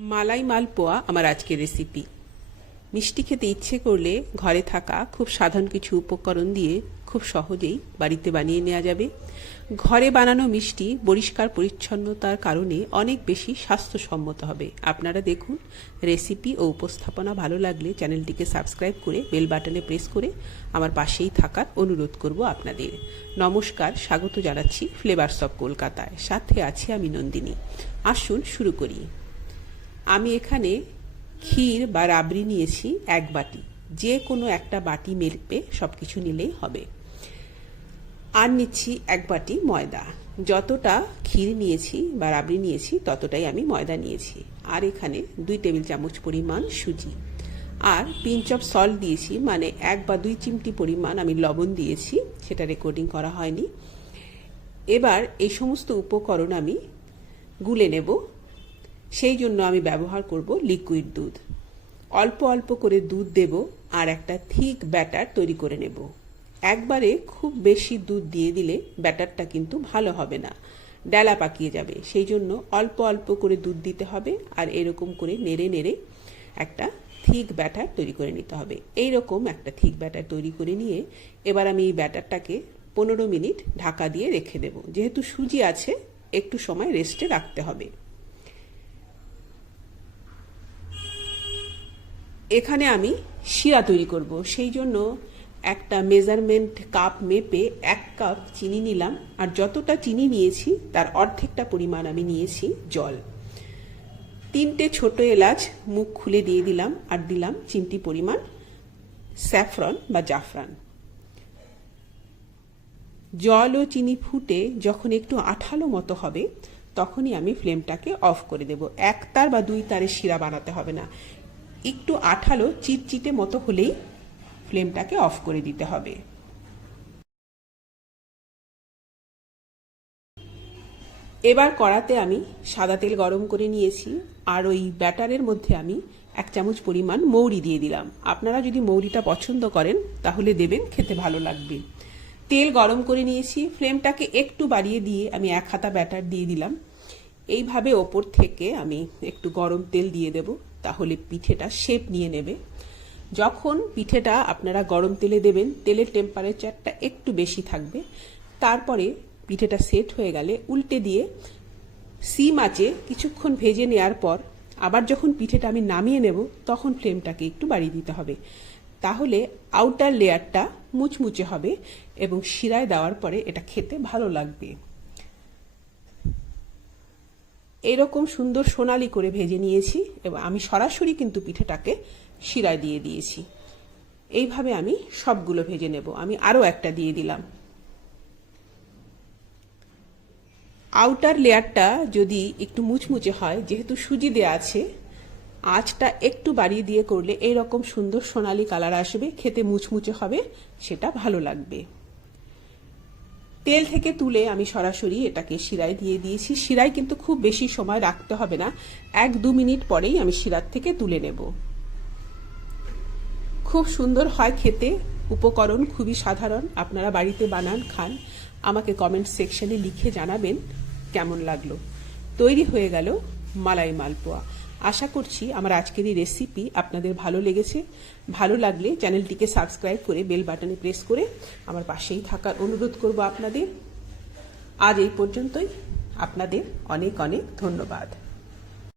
মালাই মালপোয়া আমার আজকের রেসিপি মিষ্টি খেতে ইচ্ছে করলে ঘরে থাকা খুব সাধারণ কিছু উপকরণ দিয়ে খুব সহজেই বাড়িতে বানিয়ে নেওয়া যাবে। ঘরে বানানো মিষ্টি পরিষ্কার পরিচ্ছন্নতার কারণে অনেক বেশি স্বাস্থ্যসম্মত হবে। আপনারা দেখুন রেসিপি ও উপস্থাপনা ভালো লাগলে চ্যানেলটিকে সাবস্ক্রাইব করে বেল বাটনে প্রেস করে আমার পাশেই থাকার অনুরোধ করব আপনাদের। নমস্কার, স্বাগত জানাচ্ছি ফ্লেভারস অফ কলকাতায় সাথে আছি আমি নন্দিনী। আসুন শুরু করি। আমি এখানে ক্ষীর বা রাবড়ি নিয়েছি এক বাটি। যে কোনো একটা বাটি মেপে সব কিছু নিলেই হবে। আর নিচ্ছি এক বাটি ময়দা। যতটা ক্ষীর নিয়েছি বা রাবড়ি নিয়েছি, ততটাই আমি ময়দা নিয়েছি। আর এখানে দুই টেবিল চামচ পরিমাণ সুজি। আর পিঞ্চ অফ সল্ট দিয়েছি মানে এক বা দুই চিমটি পরিমাণ আমি লবণ দিয়েছি, সেটা রেকর্ডিং করা হয়নি। এবার এই সমস্ত উপকরণ আমি গুলে নেব। সেই জন্য আমি ব্যবহার করব লিকুইড দুধ। অল্প অল্প করে দুধ দেব আর একটা থিক ব্যাটার তৈরি করে নেব। একবারে খুব বেশি দুধ দিয়ে দিলে ব্যাটারটা কিন্তু ভালো হবে না। ডালা পাকিয়ে যাবে। সেই জন্য অল্প অল্প করে দুধ দিতে হবে আর এরকম করে নেড়ে নেড়ে একটা থিক ব্যাটার তৈরি করে নিতে হবে। এই রকম একটা থিক ব্যাটার তৈরি করে নিয়ে এবার আমি এই ব্যাটারটাকে পনেরো মিনিট ঢাকা দিয়ে রেখে দেব। যেহেতু সুজি আছে, একটু সময় রেস্টে রাখতে হবে। এখানে আমি শিরা তৈরি করব। সেই জন্য একটা মেজারমেন্ট কাপ মেপে এক কাপ চিনি নিলাম, আর যতটা চিনি নিয়েছি, তার অর্ধেকটা পরিমাণ আমি নিয়েছি জল। তিনটে ছোট এলাচ মুখ খুলে দিয়ে দিলাম, আর দিলাম চিমটি পরিমাণ স্যাফরন বা জাফরান। জল ও চিনি ফুটে যখন একটু আঠালো মতো হবে, তখনই আমি ফ্লেমটাকে অফ করে দেব। এক তার বা দুই তারের শিরা বানাতে হবে না। একটু আঠালো চিটচিটে মতো হলেই ফ্লেমটাকে অফ করে দিতে হবে। এবার কড়াতে আমি সাদা তেল গরম করে নিয়েছি আর ওই ব্যাটারের মধ্যে আমি এক চামচ পরিমাণ মৌরি দিয়ে দিলাম। আপনারা যদি মৌরিটা পছন্দ করেন, তাহলে দেবেন, খেতে ভালো লাগবে। তেল গরম করে নিয়েছি, ফ্লেমটাকে একটু বাড়িয়ে দিয়ে আমি এক হাতা ব্যাটার দিয়ে দিলাম। এইভাবে ওপর থেকে আমি একটু গরম তেল দিয়ে দেব, তাহলে পিঠেটা শেপ নিয়ে নেবে। যখন পিঠেটা আপনারা গরম তেলে দেবেন, তেলের টেম্পারেচারটা একটু বেশি থাকবে, তারপরে পিঠেটা সেট হয়ে গেলে উল্টে দিয়ে সিম আঁচে কিছুক্ষণ ভেজে নেওয়ার পর আবার যখন পিঠেটা আমি নামিয়ে নেব, তখন ফ্লেমটাকে একটু বাড়িয়ে দিতে হবে। তাহলে আউটার লেয়ারটা মুচমুচে হবে এবং শিরায় দেওয়ার পরে এটা খেতে ভালো লাগবে। এরকম সুন্দর সোনালি করে ভেজে নিয়েছি এবং আমি সরাসরি কিন্তু পিঠেটাকে শিরায় দিয়ে দিয়েছি। এইভাবে আমি সবগুলো ভেজে নেব। আমি আরও একটা দিয়ে দিলাম। আউটার লেয়ারটা যদি একটু মুচমুচে হয়, যেহেতু সুজি দেওয়া আছে, আঁচটা একটু বাড়িয়ে দিয়ে করলে এই রকম সুন্দর সোনালি কালার আসবে, খেতে মুচমুচে হবে, সেটা ভালো লাগবে। তেল থেকে তুলে আমি সরাসরি এটাকে শিরায় দিয়ে দিয়েছি। শিরায় কিন্তু খুব বেশি সময় রাখতে হবে না। এক দু মিনিট পরেই আমি শিরার থেকে তুলে নেব। খুব সুন্দর হয় খেতে। উপকরণ খুবই সাধারণ। আপনারা বাড়িতে বানান, খান। আমাকে কমেন্ট সেকশনে লিখে জানাবেন কেমন লাগল। তৈরি হয়ে গেল মালাই মালপোয়া। আশা করছি আমার আজকের এই রেসিপি আপনাদের ভালো লেগেছে। ভালো লাগলে চ্যানেলটিকে সাবস্ক্রাইব করে বেল বাটনে প্রেস করে আমার পাশেই থাকার অনুরোধ করব আপনাদের। আজ এই পর্যন্তই। আপনাদের অনেক অনেক ধন্যবাদ।